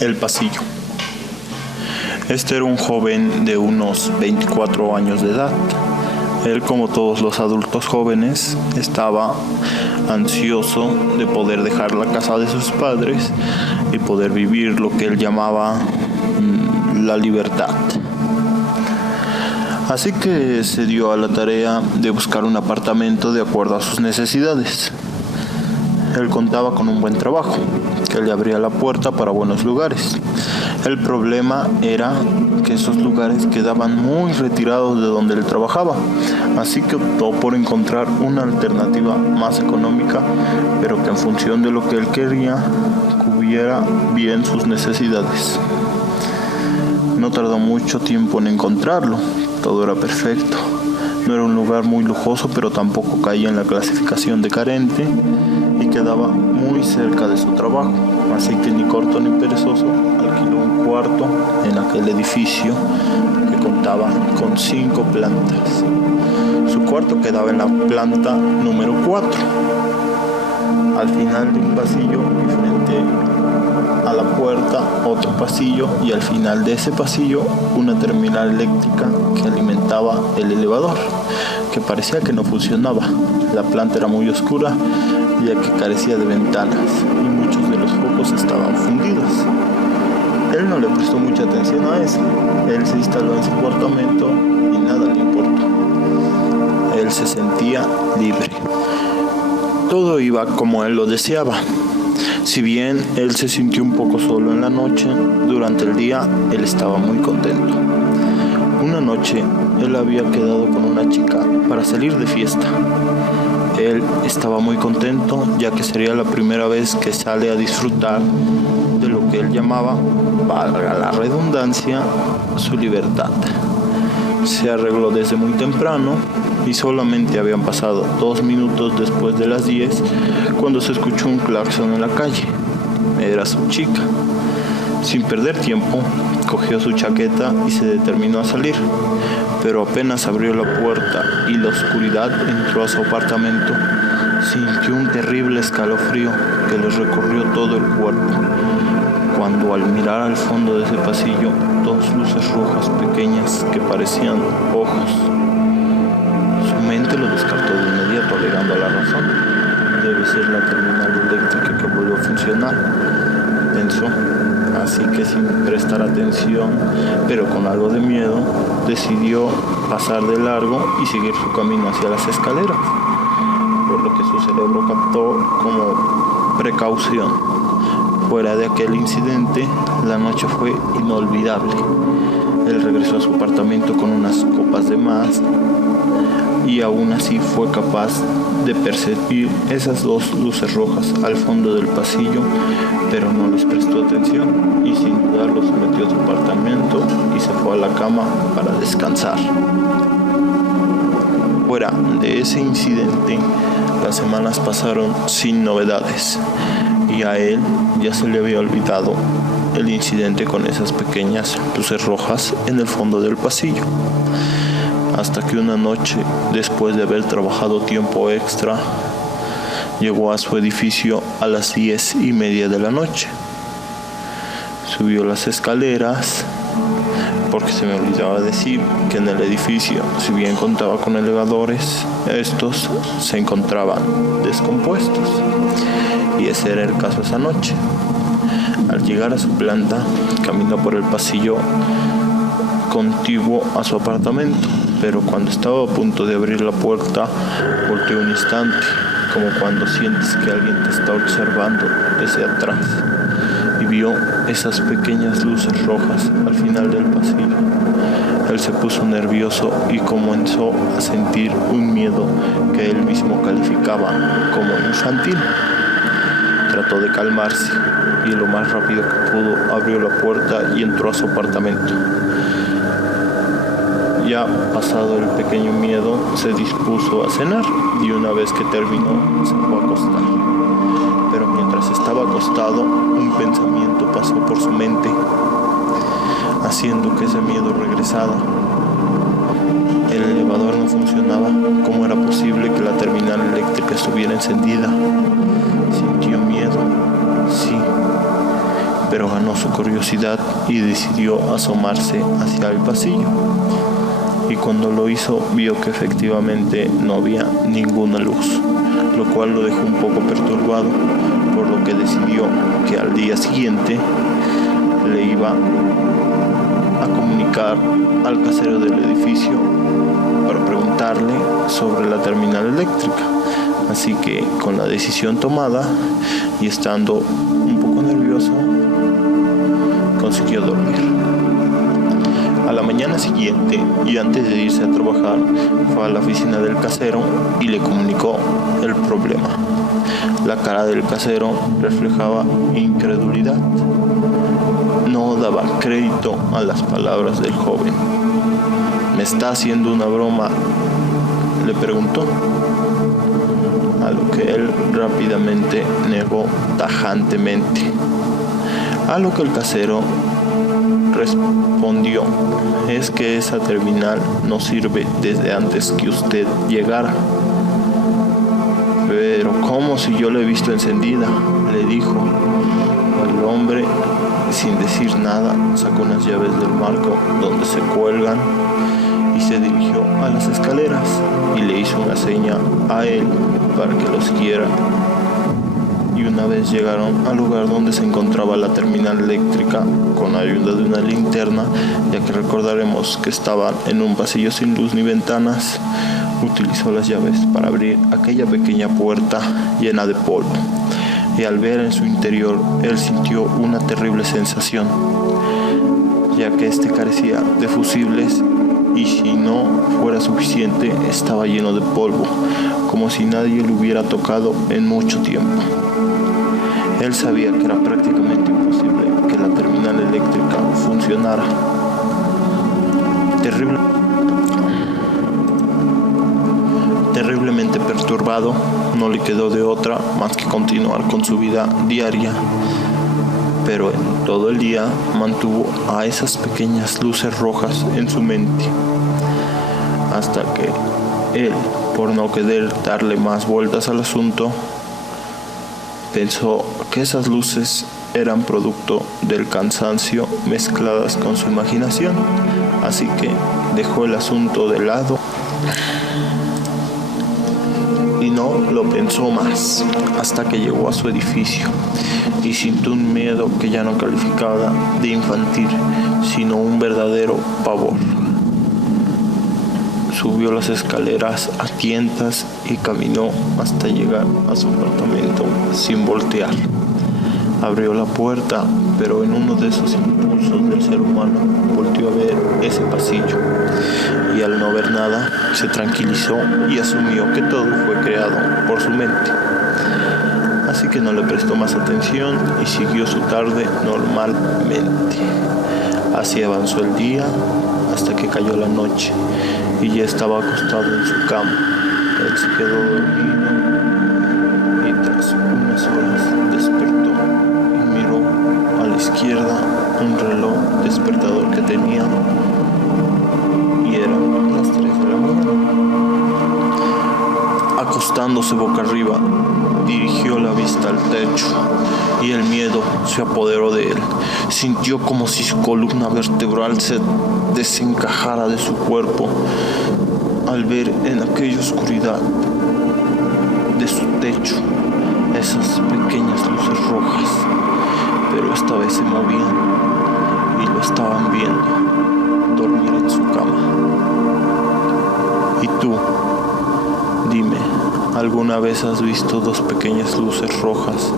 El pasillo. Este era un joven de unos 24 años de edad. Él, como todos los adultos jóvenes, estaba ansioso de poder dejar la casa de sus padres y poder vivir lo que él llamaba la libertad. Así que se dio a la tarea de buscar un apartamento de acuerdo a sus necesidades. Él contaba con un buen trabajo, que le abría la puerta para buenos lugares. El problema era que esos lugares quedaban muy retirados de donde él trabajaba, así que optó por encontrar una alternativa más económica, pero que en función de lo que él quería, cubriera bien sus necesidades. No tardó mucho tiempo en encontrarlo, todo era perfecto. No era un lugar muy lujoso, pero tampoco caía en la clasificación de carente y quedaba muy cerca de su trabajo. Así que ni corto ni perezoso alquiló un cuarto en aquel edificio que contaba con 5 plantas. Su cuarto quedaba en la planta número 4, al final de un pasillo y frente a la puerta otro pasillo, y al final de ese pasillo una terminal eléctrica que alimentaba el elevador, que parecía que no funcionaba. La planta era muy oscura ya que carecía de ventanas y muchos de los focos estaban fundidos. Él no le prestó mucha atención a eso. Él se instaló en su apartamento y nada le importó. Él se sentía libre. Todo iba como él lo deseaba. Si bien él se sintió un poco solo en la noche, durante el día él estaba muy contento. Una noche él había quedado con una chica para salir de fiesta. Él estaba muy contento, ya que sería la primera vez que sale a disfrutar de lo que él llamaba, valga la redundancia, su libertad. Se arregló desde muy temprano y solamente habían pasado 2 minutos después de las 10 cuando se escuchó un claxon en la calle. Era su chica. Sin perder tiempo, cogió su chaqueta y se determinó a salir, pero apenas abrió la puerta y la oscuridad entró a su apartamento, sintió un terrible escalofrío que le recorrió todo el cuerpo, cuando al mirar al fondo de ese pasillo, 2 luces rojas pequeñas que parecían ojos. Su mente lo descartó de inmediato, alegando a la razón. Debe ser la terminal eléctrica que volvió a funcionar, pensó. Así que sin prestar atención, pero con algo de miedo, decidió pasar de largo y seguir su camino hacia las escaleras, por lo que su cerebro captó como precaución. Fuera de aquel incidente, la noche fue inolvidable. Él regresó a su apartamento con unas copas de más y aún así fue capaz de percibir esas 2 luces rojas al fondo del pasillo, pero no les prestó atención y sin dudarlo se metió a su apartamento y se fue a la cama para descansar. Fuera de ese incidente, las semanas pasaron sin novedades y a él ya se le había olvidado el incidente con esas pequeñas luces rojas en el fondo del pasillo. Hasta que una noche, después de haber trabajado tiempo extra, llegó a su edificio a las 10:30 de la noche. Subió las escaleras, porque se me olvidaba decir que en el edificio, si bien contaba con elevadores, estos se encontraban descompuestos. Y ese era el caso esa noche. Al llegar a su planta, caminó por el pasillo contiguo a su apartamento, pero cuando estaba a punto de abrir la puerta, volteó un instante, como cuando sientes que alguien te está observando desde atrás, y vio esas pequeñas luces rojas al final del pasillo. Él se puso nervioso y comenzó a sentir un miedo que él mismo calificaba como infantil. Trató de calmarse y lo más rápido que pudo abrió la puerta y entró a su apartamento. Ya pasado el pequeño miedo, se dispuso a cenar y una vez que terminó, se fue a acostar. Pero mientras estaba acostado, un pensamiento pasó por su mente, haciendo que ese miedo regresara. El elevador no funcionaba. ¿Cómo era posible que la terminal eléctrica estuviera encendida? Sintió miedo, sí, pero ganó su curiosidad y decidió asomarse hacia el pasillo. Y cuando lo hizo, vio que efectivamente no había ninguna luz, lo cual lo dejó un poco perturbado, por lo que decidió que al día siguiente le iba a comunicar al casero del edificio para preguntarle sobre la terminal eléctrica. Así que, con la decisión tomada y estando un poco nervioso, consiguió dormir. A la mañana siguiente, y antes de irse a trabajar, fue a la oficina del casero y le comunicó el problema. La cara del casero reflejaba incredulidad. No daba crédito a las palabras del joven. ¿Me está haciendo una broma?, le preguntó. A lo que él rápidamente negó tajantemente. A lo que el casero respondió: es que esa terminal no sirve desde antes que usted llegara. Pero ¿cómo si yo la he visto encendida?, le dijo. El hombre, sin decir nada, sacó unas llaves del marco donde se cuelgan y se dirigió a las escaleras y le hizo una seña a él para que lo siguiera. Y una vez llegaron al lugar donde se encontraba la terminal eléctrica, con ayuda de una linterna, ya que recordaremos que estaban en un pasillo sin luz ni ventanas, utilizó las llaves para abrir aquella pequeña puerta llena de polvo. Y al ver en su interior, él sintió una terrible sensación, ya que este carecía de fusibles y, si no fuera suficiente, estaba lleno de polvo, como si nadie lo hubiera tocado en mucho tiempo. Él sabía que era prácticamente imposible que la terminal eléctrica funcionara. Terriblemente perturbado, no le quedó de otra más que continuar con su vida diaria, pero en todo el día mantuvo a esas pequeñas luces rojas en su mente, hasta que él, por no querer darle más vueltas al asunto, pensó que esas luces eran producto del cansancio mezcladas con su imaginación, así que dejó el asunto de lado y no lo pensó más, hasta que llegó a su edificio y sintió un miedo que ya no calificaba de infantil, sino un verdadero pavor. Subió las escaleras a tientas y caminó hasta llegar a su apartamento sin voltear. Abrió la puerta, pero en uno de esos impulsos del ser humano volteó a ver ese pasillo y, al no ver nada, se tranquilizó y asumió que todo fue creado por su mente. Así que no le prestó más atención y siguió su tarde normalmente. Así avanzó el día hasta que cayó la noche y ya estaba acostado en su cama. Él se quedó dormido y tras unas horas despertó y miró a la izquierda un reloj despertador que tenía y eran las 3 de la mañana. Acostándose boca arriba, dirigió la vista al techo y el miedo se apoderó de él. Sintió como si su columna vertebral se desencajara de su cuerpo al ver en aquella oscuridad de su techo esas pequeñas luces rojas, pero esta vez se movían y lo estaban viendo dormir en su cama. ¿Y tú? Dime, ¿alguna vez has visto 2 pequeñas luces rojas